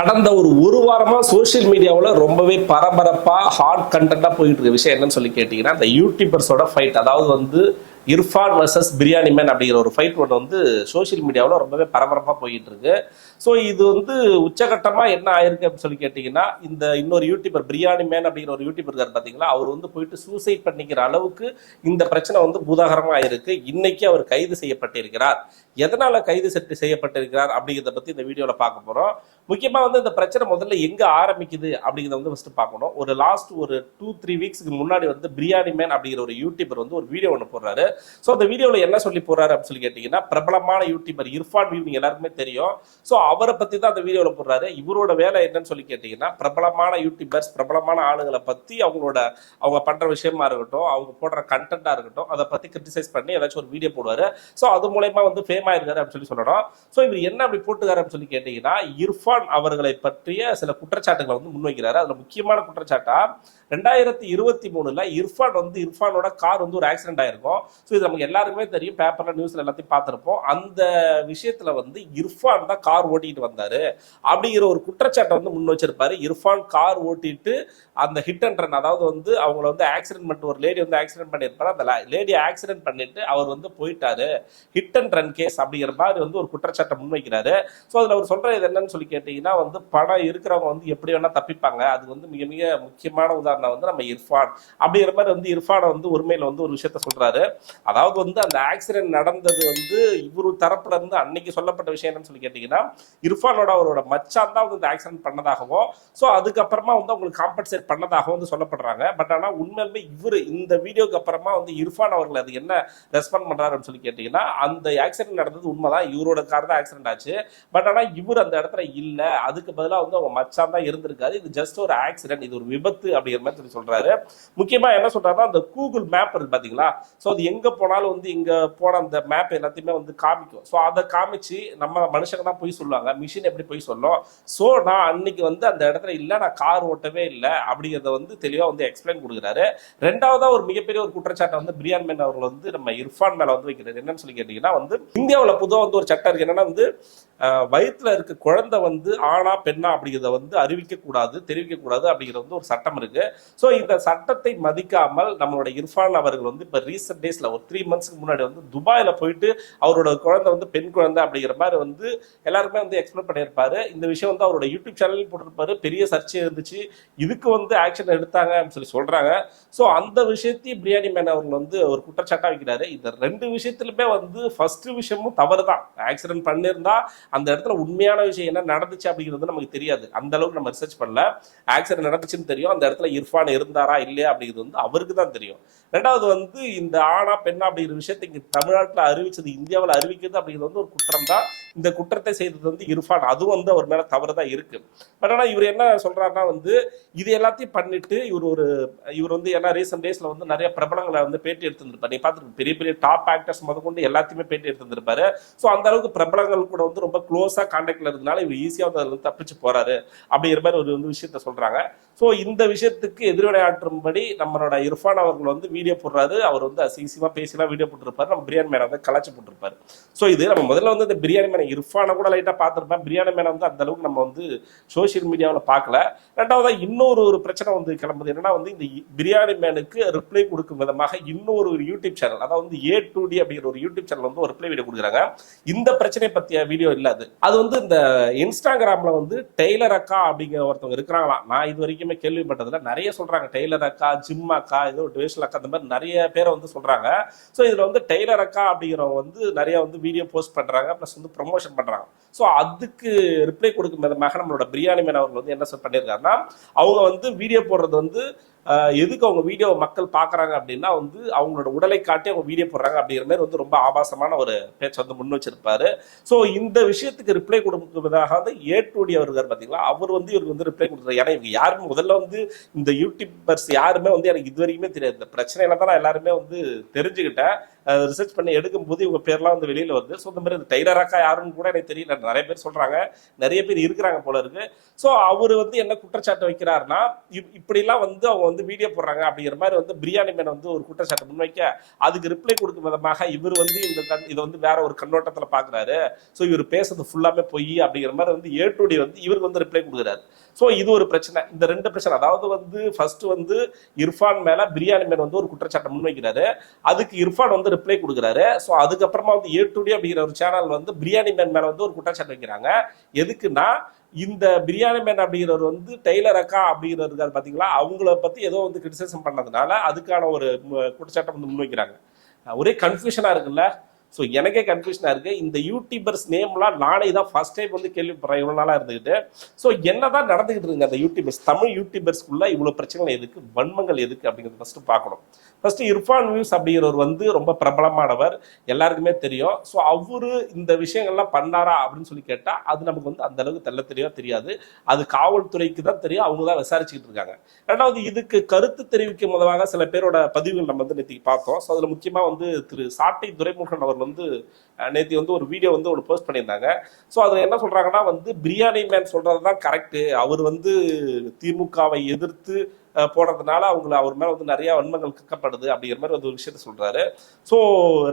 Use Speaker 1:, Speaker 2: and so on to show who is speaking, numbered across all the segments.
Speaker 1: கடந்த ஒரு ஒரு வாரமா சோஷியல் மீடியாவில் ரொம்பவே பரபரப்பா ஹாட் கண்டென்ட்டா போயிட்டு இருக்க விஷயம் என்னன்னு சொல்லி கேட்டீங்கன்னா இந்த யூடியூபர்ஸோட ஃபைட் அதாவது வந்து இர்ஃபான் வர்சஸ் பிரியாணி மேன் அப்படிங்கிற ஒரு ஃபைட் ஒன்று வந்து சோஷியல் மீடியாவில் ரொம்பவே பரபரப்பாக போயிட்டு இருக்கு ஸோ இது வந்து உச்சகட்டமாக என்ன ஆயிருக்கு அப்படின்னு சொல்லி கேட்டிங்கன்னா இந்த இன்னொரு யூடியூபர் பிரியாணி மேன் அப்படிங்கிற ஒரு யூடியூபர் இருக்கார் பார்த்தீங்களா அவர் வந்து போயிட்டு சூசைட் பண்ணிக்கிற அளவுக்கு இந்த பிரச்சனை வந்து பூதாகரமாக ஆயிருக்கு. இன்னைக்கு அவர் கைது செய்யப்பட்டிருக்கிறார். எதனால் கைது செட்டு செய்யப்பட்டிருக்கிறார் அப்படிங்கிறத பற்றி இந்த வீடியோவில் பார்க்க போகிறோம் முக்கியமாக வந்து இந்த பிரச்சனை முதல்ல எங்கே ஆரம்பிக்குது அப்படிங்கிறத வந்து ஃபஸ்ட்டு பார்க்கணும். ஒரு லாஸ்ட் ஒரு டூ த்ரீ வீக்ஸ்க்கு முன்னாடி வந்து பிரியாணி மேன் அப்படிங்கிற ஒரு யூடியூபர் வந்து ஒரு வீடியோ ஒன்று போடுறாரு. ஸோ அந்த வீடியோவில் என்ன சொல்லி போறாரு அப்படின்னு சொல்லி கேட்டிங்கன்னா பிரபலமான யூடியூபர் இர்ஃபான் வியூ நீங்கள் எல்லாருக்குமே தெரியும். ஸோ அவரை பற்றி தான் அந்த வீடியோவில் போடுறாரு. இவரோட வேலை என்னன்னு சொல்லி கேட்டிங்கன்னா பிரபலமான யூடியூபர்ஸ் பிரபலமான ஆளுகளை பற்றி அவங்களோட அவங்க பண்ணுற விஷயமா இருக்கட்டும் அவங்க போடுற கண்டென்ட்டாக இருக்கட்டும் அதை பற்றி கிரிட்டிசைஸ் பண்ணி ஏதாச்சும் ஒரு வீடியோ போடுவார். ஸோ அது மூலயமா வந்து ஃபேம் ஆயிருக்காரு அப்படின்னு சொல்லி சொல்லணும். ஸோ இவர் என்ன அப்படி போட்டுக்காரு அப்படின்னு சொல்லி கேட்டிங்கன்னா இர்ஃபான் அவர்களை பற்றிய சில குற்றச்சாட்டுகளை வந்து முன்வைக்கிறாரு. அதில் முக்கியமான குற்றச்சாட்டா ரெண்டாயிரத்தி இருபத்தி மூணுல இர்ஃபான் வந்து இர்ஃபானோட கார் வந்து ஒரு ஆக்சிடென்ட் ஆயிருக்கும். ஸோ இது நமக்கு எல்லாருக்குமே தெரியும். பேப்பர்ல நியூஸ்ல எல்லாத்தையும் பார்த்துருப்போம். அந்த விஷயத்துல வந்து இர்ஃபான் தான் கார் ஓட்டிட்டு வந்தாரு. அப்படிங்கிற ஒரு குற்றச்சாட்டை வந்து முன் வச்சிருப்பாரு இர்ஃபான் கார் ஓட்டிட்டு அந்த ஹிட் அண்ட் ரன் அதாவது வந்து அவங்கள வந்து ஆக்சிடென்ட் பண்ணிட்டு ஒரு லேடி வந்து ஆக்சிடென்ட் பண்ணியிருப்பாரு. அந்த லேடி ஆக்சிடென்ட் பண்ணிட்டு அவர் வந்து போயிட்டாரு. ஹிட் அண்ட் ரன் கேஸ் அப்படிங்கிற மாதிரி வந்து ஒரு குற்றச்சாட்டை முன்வைக்கிறாரு. ஸோ அதில் அவர் சொல்றது என்னன்னு சொல்லி கேட்டீங்கன்னா வந்து பணம் இருக்கிறவங்க வந்து எப்படி வேணால் தப்பிப்பாங்க. அது வந்து மிக மிக முக்கியமான உதாரணம் வந்து நம்ம இர்ஃபான் அப்படிங்கிற மாதிரி வந்து இர்ஃபானை வந்து உரிமையில் வந்து ஒரு விஷயத்த சொல்கிறாரு அதாவது வந்து அந்த ஆக்சிடென்ட் நடந்தது வந்து இவரு தரப்புல இருந்து அன்னைக்கு சொல்லப்பட்ட விஷயம் என்னன்னு சொல்லி கேட்டிங்கன்னா இர்ஃபானோட அவரோட மச்சான் தான் வந்து இந்த ஆக்சிடென்ட் பண்ணதாகவும் ஸோ அதுக்கப்புறமா வந்து அவங்களுக்கு காம்பன்சேட் பண்ணதாகவும் வந்து சொல்லப்படுறாங்க. பட் ஆனால் உண்மையிலுமே இவர் இந்த வீடியோக்கு அப்புறமா வந்து இர்ஃபான் அவர்கள் அது என்ன ரெஸ்பாண்ட் பண்ணுறாருன்னு சொல்லி கேட்டிங்கன்னா அந்த ஆக்சிடென்ட் நடந்தது உண்மைதான். இவரோட கார் தான் ஆக்சிடென்ட் ஆச்சு. பட் ஆனால் இவர் அந்த இடத்துல இல்லை. இல்லை அதுக்கு பதிலாக வந்து அவங்க மச்சான் தான் இருந்திருக்காரு. இது ஜஸ்ட் ஒரு ஆக்சிடென்ட் இது ஒரு விபத்து அப்படிங்கிற மாதிரி சொல்லி சொல்றாரு. முக்கியமாக என்ன சொல்றாருன்னா அந்த கூகுள் மேப் இருக்கு பார்த்தீங்களா ஸோ அது எங்கே போனாலும் வந்து இங்கே போன அந்த மேப் எல்லாத்தையுமே வந்து காமிக்கும். ஸோ அதை காமிச்சு நம்ம மனுஷங்க தான் போய் சொல்லுவாங்க. மிஷின் எப்படி போய் சொல்லும்? ஸோ நான் அன்னைக்கு வந்து அந்த இடத்துல இல்லை நான் கார் ஓட்டவே இல்லை அப்படிங்கிறத வந்து தெளிவாக வந்து எக்ஸ்பிளைன் கொடுக்குறாரு. ரெண்டாவதாக ஒரு மிகப்பெரிய ஒரு குற்றச்சாட்டை வந்து பிரியான் மேன் அவர்கள் வந்து நம்ம இர்ஃபான் மேலே வந்து வைக்கிறாரு. என்னன்னு சொல்லி கேட்டிங்கன்னா வந்து இந்தியாவில் பொதுவாக வந்து ஒரு சட்டம் இருக்கு. என்னன்னா வந்து வயிற்றுல இருக்க குழந்தை வந்து ஆணா பெண்ணா அப்படிங்கிறத வந்து அறிவிக்கக்கூடாது தெரிவிக்கக்கூடாது தெரிவிக்க கூடாது வந்து ஒரு சட்டம் இருக்கு. ஸோ இந்த சட்டத்தை மதிக்காமல் நம்மளோட இர்ஃபான் அவர்கள் வந்து இப்போ ரீசெண்ட் டேஸ்ல ஒரு த்ரீ மந்த்ஸ்க்கு முன்னாடி வந்து துபாயில போயிட்டு அவரோட குழந்தை வந்து பெண் குழந்தை அப்படிங்கிற மாதிரி வந்து எல்லாருமே வந்து எக்ஸ்பிளைன் பண்ணியிருப்பாரு. இந்த விஷயம் வந்து அவரோட யூடியூப் சேனல் போட்டிருப்பாரு. பெரிய சர்ச்சை இருந்துச்சு. இதுக்கு வந்து ஆக்ஷன் எடுத்தாங்க அப்படின்னு சொல்லி சொல்றாங்க. ஸோ அந்த விஷயத்தையும் பிரியாணி மேன் அவர்கள் வந்து ஒரு குற்றச்சாட்டாக வைக்கிறாரு. இந்த ரெண்டு விஷயத்துலுமே வந்து ஃபர்ஸ்ட் விஷயமும் தவறு தான் ஆக்சிடென்ட் பண்ணியிருந்தா அந்த இடத்துல உண்மையான விஷயம் என்ன நடந்துச்சு அப்படிங்கிறது நமக்கு தெரியாது. அந்த அளவுக்கு நம்ம ரிசர்ச் பண்ணல. ஆக்சிடென்ட் நடந்துச்சுன்னு தெரியும். அந்த இடத்துல இர்ஃபான் இருந்தாரா இல்லையா அப்படிங்கிறது வந்து அவருக்கு தான் தெரியும். ரெண்டாவது வந்து இந்த ஆணா பெண்ணா அப்படிங்கிற விஷயத்தை இங்க தமிழ்நாட்டில் அறிவிச்சது இந்தியாவில் அறிவிக்கிறது அப்படிங்கிறது வந்து ஒரு குற்றம் தான். இந்த குற்றத்தை செய்தது வந்து இர்ஃபான். அதுவும் வந்து அவர் மேல தவறு தான் இருக்கு. பட் ஆனால் இவர் என்ன சொல்றாருன்னா வந்து இது எல்லாத்தையும் பண்ணிட்டு இவர் ஒரு இவர் வந்து ஏன்னா ரீசெண்ட் டேஸ்ல வந்து நிறைய பிரபலங்களை வந்து பேட்டி எடுத்திருந்திருப்பாரு. நீ பார்த்துருக்கு பெரிய பெரிய டாப் ஆக்டர்ஸ் முத கொண்டு எல்லாத்தையுமே பேட்டி எடுத்திருந்திருப்பாரு. ஸோ அந்த அளவுக்கு பிரபலங்கள் கூட வந்து ரொம்ப க்ளோஸா கான்டாக்ட்ல இருந்தனால இவர் ஈஸியாக வந்து அதுலேருந்து தப்பிச்சு போறாரு அப்படிங்கிற மாதிரி ஒரு வந்து விஷயத்த சொல்றாங்க. ஸோ இந்த விஷயத்துக்கு எதிர்வினையாற்றும்படி நம்மளோட இர்ஃபான் அவர்கள் வந்து வீடியோ போடுறாரு. அவர் வந்து அசிங்கமா பேசிலாம் வீடியோ போட்டிருப்பாரு. நம்ம பிரியாணி மேனை வந்து கலாச்சி போட்டிருப்பாரு. ஸோ இது நம்ம முதல்ல வந்து இந்த பிரியாணி மேனை இர்ஃபானை கூட லைட்டாக பார்த்துருப்பேன். பிரியாணி மேனை வந்து அந்த அளவுக்கு நம்ம வந்து சோசியல் மீடியாவில் பார்க்கல. ரெண்டாவதா இன்னொரு ஒரு பிரச்சனை வந்து கிளம்புது. என்னன்னா வந்து இந்த பிரியாணி மேனுக்கு ரிப்ளை கொடுக்கும் விதமாக இன்னொரு ஒரு யூடியூப் சேனல் அதாவது வந்து ஏ டூ டி அப்படிங்கிற ஒரு யூடியூப் சேனல் வந்து ஒரு ரிப்ளை வீடியோ கொடுக்குறாங்க. இந்த பிரச்சனையை பற்றிய வீடியோ இல்லாது அது. வந்து இந்த இன்ஸ்டா இன்ஸ்டாகிராமில் வந்து டெய்லர் அக்கா அப்படிங்கிற ஒருத்தவங்க இருக்கிறாங்களாம். நான் இது வரைக்குமே கேள்விப்பட்டதில் நிறைய சொல்கிறாங்க டெய்லர் அக்கா ஜிம் அக்கா ஏதோ டேஷல் அக்கா அந்த மாதிரி நிறைய பேரை வந்து சொல்கிறாங்க ஸோ இதில் வந்து டெய்லர் அக்கா அப்படிங்கிறவங்க வந்து நிறைய வந்து வீடியோ போஸ்ட் பண்ணுறாங்க ப்ளஸ் வந்து ப்ரொமோஷன் பண்ணுறாங்க ஸோ அதுக்கு ரிப்ளை கொடுக்கும் விதமாக நம்மளோட பிரியாணி மேன் அவர்கள் வந்து என்ன சார் பண்ணியிருக்காருன்னா அவங்க வந்து வீடியோ போடுறது வந்து எதுக்கு அவங்க வீடியோ மக்கள் பார்க்குறாங்க அப்படின்னா வந்து அவங்களோட உடலை காட்டி அவங்க வீடியோ போடுறாங்க அப்படிங்கிற மாதிரி வந்து ரொம்ப ஆபாசமான ஒரு பேச்சை வந்து முன் வச்சிருப்பாரு. ஸோ இந்த விஷயத்துக்கு ரிப்ளை கொடுப்பதாக வந்து ஏ அவர் இருக்கார் பார்த்தீங்களா அவர் வந்து இவருக்கு வந்து ரிப்ளை கொடுத்துருக்காரு ஏன்னா இவங்க யாருமே முதல்ல வந்து இந்த யூடியூபர்ஸ் யாருமே வந்து எனக்கு இது வரைக்குமே தெரியாது. இந்த பிரச்சனையில தான் நான் எல்லாருமே வந்து தெரிஞ்சுக்கிட்டேன். ரிசர்ச் பண்ணி எடுக்கும்போது இவங்க பேர்லாம் வந்து வெளியில் வருது ஸோ இந்த மாதிரி இந்த டைலராக்கா யாருன்னு கூட எனக்கு தெரியல. நிறைய பேர் சொல்கிறாங்க நிறைய பேர் இருக்கிறாங்க போல இருக்கு. ஸோ அவர் வந்து என்ன குற்றச்சாட்டு வைக்கிறாருன்னா இப்- இப்படிலாம் வந்து அவங்க வந்து வீடியோ போடுறாங்க அப்படிங்கிற மாதிரி வந்து பிரியாணி மேன் வந்து ஒரு குற்றச்சாட்டு முன்வைக்க அதுக்கு ரிப்ளை கொடுக்கும் விதமாக இவர் வந்து இந்த கண் இதை வந்து வேற ஒரு கண்ணோட்டத்தில் பார்க்குறாரு ஸோ இவர் பேசுறது ஃபுல்லாமே பொய் அப்படிங்கிற மாதிரி வந்து ஏ டு டி வந்து இவருக்கு வந்து ரிப்ளை கொடுக்குறாரு. ஸோ இது ஒரு பிரச்சனை. இந்த ரெண்டு பிரச்சனை. அதாவது வந்து ஃபர்ஸ்ட் வந்து இர்ஃபான் மேல பிரியாணி மேன் வந்து ஒரு குற்றச்சாட்டை முன்வைக்கிறாரு. அதுக்கு இர்ஃபான் வந்து ரிப்ளை கொடுக்குறாரு. ஸோ அதுக்கப்புறமா வந்து ஏ டுடி அப்படிங்கிற ஒரு சேனல் வந்து பிரியாணி மேன் மேல வந்து ஒரு குற்றச்சாட்டு வைக்கிறாங்க. எதுக்குன்னா இந்த பிரியாணி மேன் அப்படிங்கிறவர் வந்து டெய்லர் அக்கா அப்படிங்கிறது இருக்காரு பார்த்தீங்களா அவங்கள பத்தி ஏதோ வந்து கிரிட்டிசிசம் பண்ணதுனால அதுக்கான ஒரு குற்றச்சாட்டை வந்து முன்வைக்கிறாங்க. ஒரே கன்ஃபியூஷனா இருக்குல்ல? ஸோ எனக்கே கன்ஃபியூஷனாக இருக்குது இந்த யூடியூபர்ஸ் நேம்லாம் நானே தான் ஃபர்ஸ்ட் டைம் வந்து கேள்விப்படுறேன். இவ்வளோ நாளாக இருந்துக்கிட்டு ஸோ என்ன தான் நடந்துகிட்டு இருக்குங்க அந்த யூடியூபர்ஸ் தமிழ் யூடியூபர்ஸ்க்குள்ளே இவ்வளோ பிரச்சனைகள் எதுக்கு? வன்மங்கள் எதுக்கு? அப்படிங்கிறது ஃபஸ்ட்டு பார்க்கணும். ஃபஸ்ட்டு இர்ஃபான் வியூஸ் அப்படிங்கிறவர் வந்து ரொம்ப பிரபலமானவர். எல்லாருக்குமே தெரியும். ஸோ அவரு இந்த விஷயங்கள்லாம் பண்ணாரா அப்படின்னு சொல்லி கேட்டால் அது நமக்கு வந்து அந்த அளவுக்கு தெல்ல தெளிவா தெரியாது. அது காவல்துறைக்கு தான் தெரியும். அவங்க தான் விசாரிச்சுக்கிட்டு இருக்காங்க. ரெண்டாவது இதுக்கு கருத்து தெரிவிக்கும் முதலாக சில பேரோட பதிவுகள் நம்ம வந்து நேற்று பார்த்தோம். ஸோ அதில் முக்கியமாக வந்து திரு சாட்டை துரைமுருகன் அவர் வந்து நேற்று வந்து ஒரு வீடியோ வந்து ஒரு போஸ்ட் பண்ணியிருந்தாங்க. ஸோ அதில் என்ன சொல்றாங்கன்னா வந்து பிரியாணி மேன் சொல்றது தான் கரெக்ட் அவர் வந்து திமுகவை எதிர்த்து போடுறதுனால அவங்கள அவர் மேலே வந்து நிறைய வன்மங்கள் கக்கப்படுது அப்படிங்கிற மாதிரி ஒரு விஷயத்த சொல்றாரு. ஸோ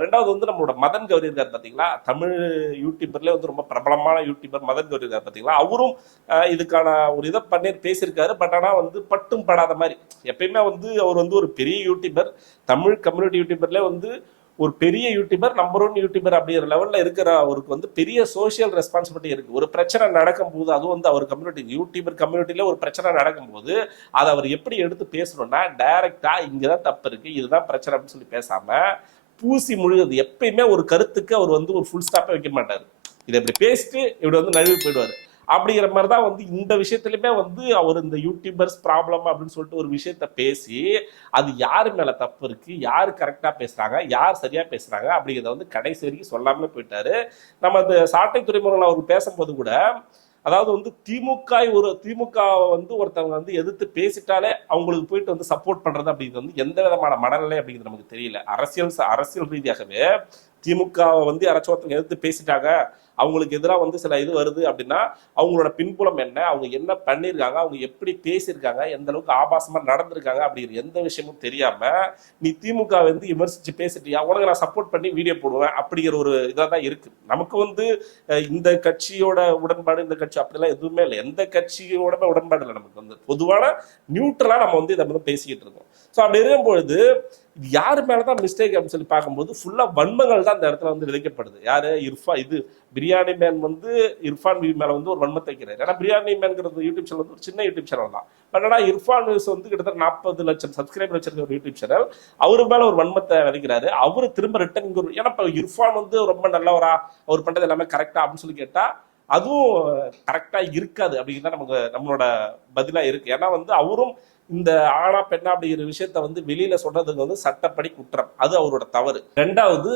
Speaker 1: ரெண்டாவது வந்து நம்மளோட மதன் கௌரி இருக்கார் பார்த்தீங்களா தமிழ் யூடியூபர்லேயே வந்து ரொம்ப பிரபலமான யூடியூபர் மதன் கௌரி இருக்கார் பார்த்தீங்களா அவரும் இதுக்கான ஒரு இதை பண்ணி பேசியிருக்காரு. பட் ஆனால் வந்து பட்டும் படாத மாதிரி. எப்பயுமே வந்து அவர் வந்து ஒரு பெரிய யூடியூபர் தமிழ் கம்யூனிட்டி யூடியூபர்லேயே வந்து ஒரு பெரிய யூடியூபர் நம்பர் ஒன் யூடியூபர் அப்படிங்கிற லெவலில் இருக்கிற அவருக்கு வந்து பெரிய சோஷியல் ரெஸ்பான்சிபிலிட்டி இருக்குது ஒரு பிரச்சனை நடக்கும்போது அதுவும் வந்து அவர் கம்யூனிட்டி யூடியூபர் கம்யூனிட்டியில் ஒரு பிரச்சனை நடக்கும்போது அதை அவர் எப்படி எடுத்து பேசணும்னா இங்கே தான் தப்பு இருக்குது இதுதான் பிரச்சனை அப்படின்னு சொல்லி பேசாமல் பூசி முழுகிறது. எப்பயுமே ஒரு கருத்துக்கு அவர் வந்து ஒரு ஃபுல் ஸ்டாப்பே வைக்க மாட்டார். இதை இப்படி பேசிட்டு இப்படி வந்து நழுவி போயிடுவார். அப்படிங்கிற மாதிரி தான் வந்து இந்த விஷயத்துலையுமே வந்து அவர் இந்த யூடியூபர்ஸ் ப்ராப்ளம் அப்படின்னு சொல்லிட்டு ஒரு விஷயத்த பேசி அது யார் மேலே தப்பு இருக்குது யார் கரெக்டாக பேசுகிறாங்க யார் சரியாக பேசுகிறாங்க அப்படிங்கிறத வந்து கடைசி வரைக்கும் சொல்லாமலே போயிட்டாரு. நம்ம அந்த சாட்டை துறைமுகங்கள் அவர் பேசும்போது கூட அதாவது வந்து திமுக ஒரு திமுக வந்து ஒருத்தவங்க வந்து எதிர்த்து பேசிட்டாலே அவங்களுக்கு போயிட்டு வந்து சப்போர்ட் பண்றது அப்படிங்கிறது வந்து எந்த விதமான மனநிலை அப்படிங்கிறது நமக்கு தெரியல. அரசியல் அரசியல் ரீதியாகவே திமுக வந்து யாராச்சும் ஒருத்தவங்க எதிர்த்து பேசிட்டாங்க அவங்களுக்கு எதிராக வந்து சில இது வருது அப்படின்னா அவங்களோட பின்புலம் என்ன அவங்க என்ன பண்ணியிருக்காங்க அவங்க எப்படி பேசியிருக்காங்க எந்த அளவுக்கு ஆபாசமாக நடந்திருக்காங்க அப்படிங்கிற எந்த விஷயமும் தெரியாம நீ திமுக வந்து விமர்சிச்சு பேசிட்டியா உனக்கு நான் சப்போர்ட் பண்ணி வீடியோ போடுவேன் அப்படிங்கிற ஒரு இதாக தான் இருக்கு. நமக்கு வந்து இந்த கட்சியோட உடன்பாடு இந்த கட்சி அப்படிலாம் எதுவுமே இல்லை. எந்த கட்சியோட உடன்பாடு இல்லை நமக்கு வந்து. பொதுவான நியூட்ரலாக நம்ம வந்து இதை வந்து பேசிக்கிட்டு இருக்கோம். ஸோ அப்படி இருக்கும் பொழுது யார் மேலதான் மிஸ்டேக் அப்படின்னு சொல்லி பார்க்கும்போது ஃபுல்லா வன்மங்கள் தான் இந்த இடத்துல வந்து விதைக்கப்படுது. யாரு? இர்ஃபா இது பிரியாணி மேன் வந்து இர்ஃபான் வியூ மேலே வந்து ஒரு வன்மத்தை வைக்கிறார். ஏன்னா பிரியாணி மேன்கிறது யூடியூப் சேனல் வந்து ஒரு சின்ன யூடியூப் சேனல் தான். பட் ஆனால் இர்ஃபான் நியூஸ் வந்து கிட்டத்தட்ட நாற்பது லட்சம் சப்ஸ்கிரைபர் வச்சிருக்க ஒரு யூடியூப் சேனல் அவர் மேலே ஒரு வன்மத்தை விதைக்கிறாரு. அவரு திரும்ப ரிட்டன் ஒரு ஏன்னா இப்போ இர்ஃபான் வந்து ரொம்ப நல்லவரா அவர் பண்ணுறது எல்லாமே கரெக்டாக அப்படின்னு சொல்லி கேட்டால் அதுவும் கரெக்டாக இருக்காது அப்படிங்கிறது தான் நமக்கு நம்மளோட பதிலாக இருக்கு. ஏன்னா வந்து அவரும் இந்த ஆணா பெண்ணா அப்படிங்கிற விஷயத்த வந்து வெளியில சொல்றதுக்கு வந்து சட்டப்படி குற்றம். அது அவரோட தவறு. ரெண்டாவது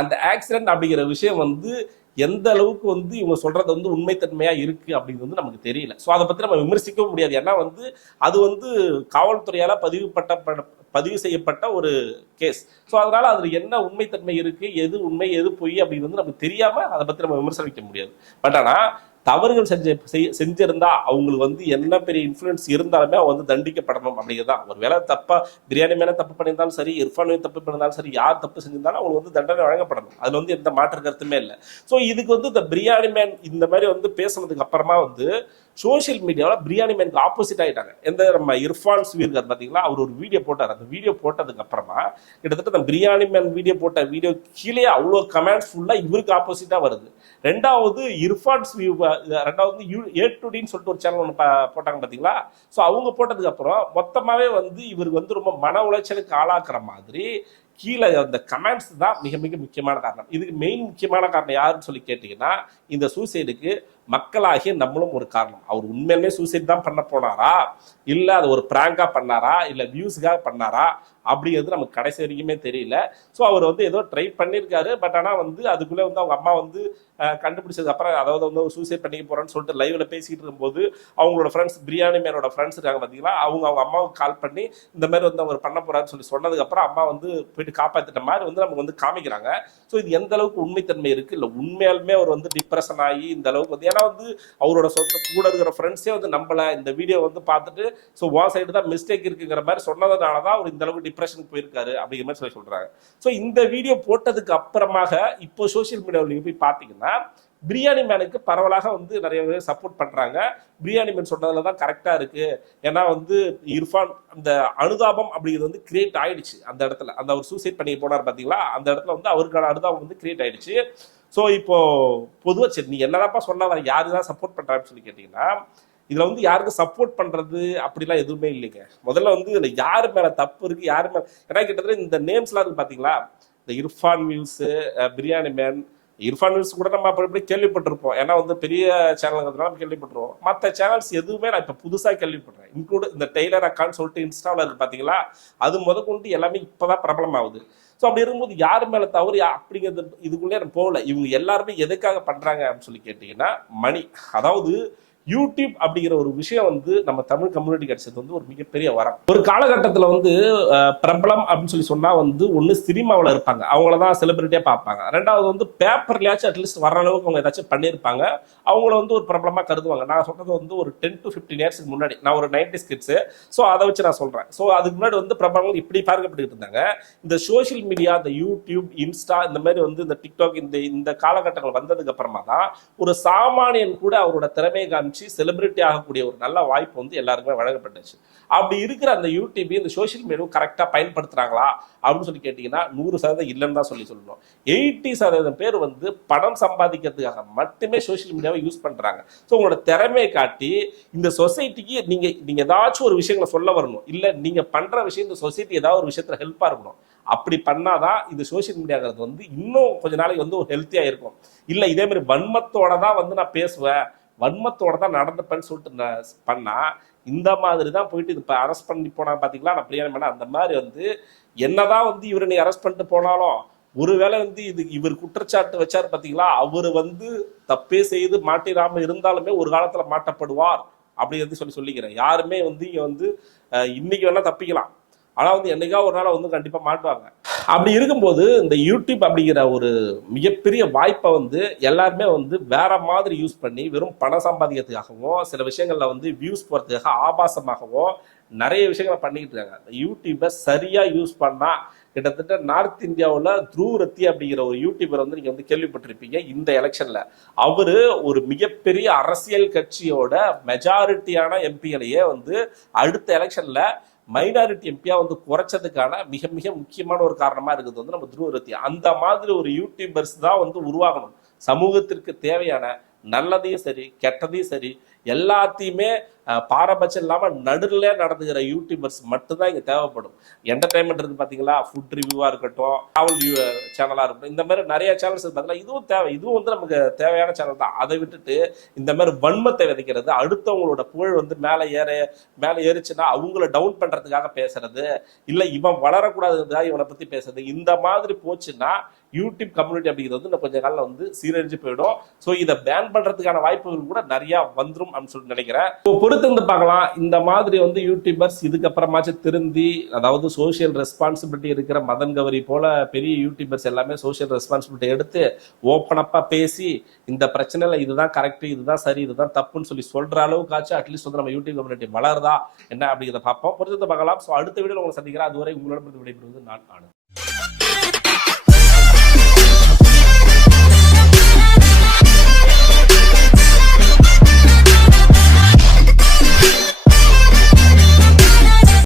Speaker 1: அந்த ஆக்சிடென்ட் அப்படிங்கிற விஷயம் வந்து எந்த அளவுக்கு வந்து இவங்க சொல்றது வந்து உண்மைத்தன்மையா இருக்கு அப்படிங்கிறது வந்து நமக்கு தெரியல. ஸோ அதை பத்தி நம்ம விமர்சிக்கவும் முடியாது. ஏன்னா வந்து அது வந்து காவல்துறையால பதிவுப்பட்ட பதிவு செய்யப்பட்ட ஒரு கேஸ் ஸோ அதனால அதில் என்ன உண்மைத்தன்மை இருக்கு எது உண்மை எது பொய் அப்படிங்கிறது வந்து நமக்கு தெரியாம அதை பத்தி நம்ம விமர்சனிக்க முடியாது. பட் ஆனால் தவறுகள் செஞ்ச செய்- செஞ்சிருந்தா அவங்களுக்கு வந்து என்ன பெரிய இன்ஃப்ளூயன்ஸ் இருந்தாலுமே அவங்க வந்து தண்டிக்கப்படணும் அப்படிங்கிறதான் ஒரு வேலை தப்பா பிரியாணி மேலே தப்பு பண்ணியிருந்தாலும் சரி இர்ஃபான் தப்பு பண்ணியிருந்தாலும் சரி யார் தப்பு செஞ்சிருந்தாலும் அவங்களுக்கு வந்து தண்டனை வழங்கப்படணும். அதுல வந்து எந்த மாற்று கருத்துமே இல்லை. ஸோ இதுக்கு வந்து இந்த பிரியாணி மேன் இந்த மாதிரி வந்து பேசுனதுக்கு அப்புறமா வந்து சோஷியல் மீடியாவில் பிரியாணி மேனுக்கு ஆப்போசிட் ஆயிட்டாங்க. எந்த நம்ம இர்ஃபான் ஸ்வீர் இருக்கார் பார்த்தீங்களா அவர் ஒரு வீடியோ போட்டார். அந்த வீடியோ போட்டதுக்கு அப்புறமா கிட்டத்தட்ட அந்த பிரியாணி மேன் வீடியோ போட்ட வீடியோ கீழே அவ்வளோ கமெண்ட்ஸ் ஃபுல்லாக இவருக்கு ஆப்போசிட்டாக வருது. ரெண்டாவது இர்ஃபான் ஸ்வீ ரெண்டாவது யூ ஏ டுடின்னு சொல்லிட்டு ஒரு சேனல் ஒன்று போட்டாங்க பார்த்தீங்களா ஸோ அவங்க போட்டதுக்கு அப்புறம் மொத்தமாகவே வந்து இவருக்கு வந்து ரொம்ப மன உளைச்சலுக்கு ஆளாக்குற மாதிரி கீழே அந்த கமெண்ட்ஸ் தான் மிக மிக முக்கியமான காரணம். இதுக்கு மெயின் முக்கியமான காரணம் யாருன்னு சொல்லி கேட்டிங்கன்னா இந்த சூசைடுக்கு மக்களாகிய நம்மளும் ஒரு காரணம். அவர் உண்மையிலே சூசைட் தான் பண்ண போனாரா? இல்ல அது ஒரு பிராங்கா பண்ணாரா? இல்ல வியூஸுக்காக பண்ணாரா? அப்படிங்கிறது நமக்கு கடைசி வரைக்குமே தெரியல. ஸோ அவர் வந்து ஏதோ ட்ரை பண்ணியிருக்காரு பட் ஆனால் வந்து அதுக்குள்ளே வந்து அவங்க அம்மா வந்து கண்டுபிடிச்சது. அப்புறம் அதாவது வந்து சூசைட் பண்ணிக்க போகிறேன்னு சொல்லிட்டு லைவ்ல பேசிக்கிட்டு இருக்கும்போது அவங்களோட ஃப்ரெண்ட்ஸ் பிரியாணி மேனோட ஃப்ரெண்ட்ஸ் இருக்காங்க பார்த்தீங்களா? அவங்க அவங்க அம்மாவுக்கு கால் பண்ணி இந்த மாதிரி வந்து அவர் பண்ண போகிறான்னு சொல்லி சொன்னதுக்கப்புறம் அம்மா வந்து போயிட்டு காப்பாற்றிட்ட மாதிரி வந்து நமக்கு வந்து காமிக்கிறாங்க. ஸோ இது எந்த அளவுக்கு உண்மைத்தன்மை இருக்குது இல்லை உண்மையாலுமே அவர் வந்து டிப்ரெஷன் ஆகி இந்த அளவுக்கு வந்து ஏன்னா வந்து அவரோட சொந்த கூட இருக்கிற ஃப்ரெண்ட்ஸே வந்து நம்மளை இந்த வீடியோ வந்து பார்த்துட்டு ஸோ உன் சைடு தான் மிஸ்டேக் இருக்குங்கிற மாதிரி சொன்னதுனால தான் அவர் இந்த அளவுக்கு டிப்ரெஷனுக்கு போயிருக்காரு அப்படிங்கிற மாதிரி சொல்லி சொல்கிறாங்க ஸோ இந்த வீடியோ போட்டதுக்கு அப்புறமாக இப்போ சோஷியல் மீடியாவில் நீங்கள் போய் பார்த்தீங்கன்னா பிரியாணி மேனுக்கு பரவலாக வந்து நிறைய பேர் சப்போர்ட் பண்ணுறாங்க பிரியாணி மேன் சொன்னதுல தான் கரெக்டாக இருக்குது ஏன்னா வந்து இர்ஃபான் அந்த அனுதாபம் அப்படிங்கிறது வந்து கிரியேட் ஆயிடுச்சு அந்த இடத்துல. அந்த அவர் சூசைட் பண்ணி போனார் பார்த்தீங்களா அந்த இடத்துல வந்து அவருக்கான அனுதாபம் வந்து கிரியேட் ஆயிடுச்சு. ஸோ இப்போ பொதுவாக சரி நீ என்னதாப்பா சொன்னா அவரை யாரு தான் சப்போர்ட் பண்ணுறான்னு சொல்லி கேட்டிங்கன்னா இதில் வந்து யாருக்கு சப்போர்ட் பண்ணுறது அப்படிலாம் எதுவுமே இல்லைங்க. முதல்ல வந்து இதில் யார் மேலே தப்பு இருக்குது யார் மேலே ஏன்னா கிட்டத்தட்ட இந்த நேம்ஸ்லாம் இருக்குது பார்த்தீங்களா இந்த இர்ஃபான் மியூஸ் பிரியாணி மேன் இர்ஃபான் நியூஸ் கூட நம்ம அப்படி இப்படி கேள்விப்பட்டிருப்போம். ஏன்னா வந்து பெரிய சேனலுங்கிறதுனால நம்ம கேள்விப்பட்டிருவோம். மற்ற சேனல்ஸ் எதுவுமே நான் இப்போ புதுசாக கேள்விப்படுறேன். இன்க்ளூட் இந்த டெய்லர் அக்கான்னு சொல்லிட்டு இன்ஸ்டாவில் இருக்குது பார்த்தீங்களா அது முதற்கொண்டு எல்லாமே இப்போதான் பிரபலம் ஆகுது ஸோ அப்படி இருக்கும்போது யார் மேலே தவறு யா- அப்படிங்கிறது இதுக்குள்ளே நான் போகல. இவங்க எல்லாருமே எதுக்காக பண்ணுறாங்க அப்படின்னு சொல்லி கேட்டிங்கன்னா மணி. அதாவது யூடியூப் அப்படிங்கிற ஒரு விஷயம் வந்து நம்ம தமிழ் கம்யூனிட்டி கிடைச்சது வந்து ஒரு மிகப்பெரிய வரம். ஒரு காலகட்டத்தில் வந்து பிரபலம் அப்படின்னு சொல்லி சொன்னால் வந்து ஒன்று சினிமாவில் இருப்பாங்க. அவங்கள தான் செலிபிரிட்டியாக பார்ப்பாங்க. ரெண்டாவது வந்து பேப்பர்லயாச்சும் அட்லீஸ்ட் வர அளவுக்கு அவங்க ஏதாச்சும் பண்ணியிருப்பாங்க. அவங்கள வந்து ஒரு பிரபலமாக கருதுவாங்க. நான் சொல்றது வந்து ஒரு டென் டு ஃபிஃப்டீன் இயர்ஸ்க்கு முன்னாடி. நான் ஒரு நைன்டி கிட்ஸு ஸோ அதை வச்சு நான் சொல்கிறேன் ஸோ அதுக்கு முன்னாடி வந்து பிரபலங்கள் இப்படி பார்க்கப்பட்டு இருந்தாங்க. இந்த சோஷியல் மீடியா இந்த யூடியூப் இன்ஸ்டா இந்த மாதிரி வந்து இந்த டிக்டாக் இந்த இந்த காலகட்டங்கள் வந்ததுக்கு அப்புறமா தான் ஒரு சாமானியன் கூட அவரோட திறமையை காமிச்சு செலிபிரிட்டி ஆகக்கூடிய ஒரு நல்ல வாய்ப்பு வந்து எல்லாருக்குமே வழங்கப்பட்டுச்சு. அப்படி இருக்கிற அந்த யூடியூப் இந்த சோஷியல் மீடியாவும் கரெக்டாக பயன்படுத்துகிறாங்களா அப்படின்னு சொல்லி கேட்டிங்கன்னா நூறு சதவீதம் இல்லைன்னு தான் சொல்லி சொல்லணும். எயிட்டி சதவீதம் பேர் வந்து பணம் சம்பாதிக்கிறதுக்காக மட்டுமே சோஷியல் மீடியாவை யூஸ் பண்ணுறாங்க ஸோ உங்களோட திறமையை காட்டி இந்த சொசைட்டிக்கு நீங்கள் நீங்கள் ஏதாச்சும் ஒரு விஷயங்களை சொல்ல வரணும். இல்லை நீங்கள் பண்ணுற விஷயம் இந்த சொசைட்டி ஏதாவது ஒரு விஷயத்தில் ஹெல்ப்பாக இருக்கணும். அப்படி பண்ணாதான் இந்த சோஷியல் மீடியாங்கிறது வந்து இன்னும் கொஞ்ச நாளைக்கு வந்து ஒரு ஹெல்த்தியாக இருக்கும். இல்லை இதே மாதிரி வன்மத்தோட தான் வந்து நான் பேசுவேன். வன்மத்தோட தான் நடந்துப்பேன்னு சொல்லிட்டு பண்ணால் பண்ணா இந்த மாதிரி தான் போயிட்டு இப்போ அரெஸ்ட் பண்ணி போனா பார்த்தீங்களா நான் பிரியாணி பண்ண அந்த மாதிரி வந்து என்னதான் வந்து இவரை நீ அரெஸ்ட் பண்ணிட்டு போனாலும் ஒருவேளை வந்து இது இவர் குற்றச்சாட்டு வச்சார் பார்த்தீங்களா அவர் வந்து தப்பே செய்து மாட்டிடாமல் இருந்தாலுமே ஒரு காலத்தில் மாட்டப்படுவார் அப்படிங்கிறது சொல்லி சொல்லிக்கிறேன். யாருமே வந்து இங்கே வந்து இன்னைக்கு வேணா தப்பிக்கலாம். ஆனால் வந்து என்னைக்கா ஒரு நாள் வந்து கண்டிப்பாக மாட்டுவாங்க அப்படி இருக்கும்போது இந்த யூடியூப் அப்படிங்கிற ஒரு மிகப்பெரிய வாய்ப்பை வந்து எல்லாருமே வந்து வேற மாதிரி யூஸ் பண்ணி வெறும் பணம் சம்பாதிக்கிறதுக்காகவும் சில விஷயங்களில் வந்து வியூஸ் போகிறதுக்காக ஆபாசமாகவும் நிறைய விஷயங்களை பண்ணிக்கிட்டு இருக்காங்க. இந்த யூடியூப்பை சரியாக யூஸ் பண்ணால் கிட்டத்தட்ட நார்த் இந்தியாவில் த்ரூ ரத்தி அப்படிங்கிற ஒரு யூடியூபர் வந்து நீங்கள் வந்து கேள்விப்பட்டிருப்பீங்க இந்த எலெக்ஷனில் அவர் ஒரு மிகப்பெரிய அரசியல் கட்சியோட மெஜாரிட்டியான எம்பிகளையே வந்து அடுத்த எலெக்ஷனில் மைனாரிட்டி எம்பியாக வந்து குறைச்சதுக்கான மிக மிக முக்கியமான ஒரு காரணமாக இருக்குது வந்து நம்ம துருவரத்தி. அந்த மாதிரி ஒரு யூடியூபர்ஸ் தான் வந்து உருவாகணும். சமூகத்திற்கு தேவையான நல்லதையும் சரி கெட்டதையும் சரி எல்லாத்தையுமே பாரபட்சம் இல்லாம நடுவில் நடந்துகிற யூடியூபர்ஸ் மட்டும்தான் இங்கே தேவைப்படும். என்டர்டைன்மெண்ட் இருக்குது பாத்தீங்களா? ஃபுட் ரிவ்யூவா இருக்கட்டும் ட்ராவல் சேனலா இருக்கட்டும். இந்த மாதிரி நிறைய சேனல்ஸ் இருக்கு. இதுவும் தேவை. இதுவும் வந்து நமக்கு தேவையான சேனல் தான். அதை விட்டுட்டு இந்த மாதிரி வன்மத்தை விதைக்கிறது அடுத்தவங்களோட புகழ் வந்து மேலே ஏற மேலே ஏறிச்சுன்னா அவங்கள டவுன் பண்றதுக்காக பேசுறது. இல்ல இவன் வளரக்கூடாதுன்றதுக்காக இவனை பத்தி பேசுறது. இந்த மாதிரி போச்சுன்னா யூடியூப் கம்யூனிட்டி அப்படிங்கிறது வந்து கொஞ்ச காலம் வந்து சீரழிஞ்சு போயிடும். ஸோ இதை பேன் பண்றதுக்கான வாய்ப்புகள் கூட நிறையா வந்துடும் அப்படின்னு சொல்லி நினைக்கிறேன். இப்போ பொறுத்திருந்து பார்க்கலாம். இந்த மாதிரி வந்து யூடியூபர்ஸ் இதுக்கப்புறமாச்சும் திருந்தி அதாவது சோஷியல் ரெஸ்பான்சிபிலிட்டி இருக்கிற மதன் கௌரி போல பெரிய யூடியூபர்ஸ் எல்லாமே சோஷியல் ரெஸ்பான்சிபிலிட்டி எடுத்து ஓப்பன் அப்பா பேசி இந்த பிரச்சனையில இதுதான் கரெக்ட் இதுதான் சரி இதுதான் தப்புன்னு சொல்லி சொல்ற அளவுக்காச்சும் அட்லீஸ்ட் வந்து நம்ம யூடியூப் கம்யூனிட்டி வளருதா? என்ன அப்படிங்கிறத பார்ப்போம். பொறுத்திருந்து பார்க்கலாம். ஸோ அடுத்த வீடியோ உங்களை சந்திக்கிறேன். அதுவரை உங்களோட விடைபெறுவது நான் ஆனந்த்.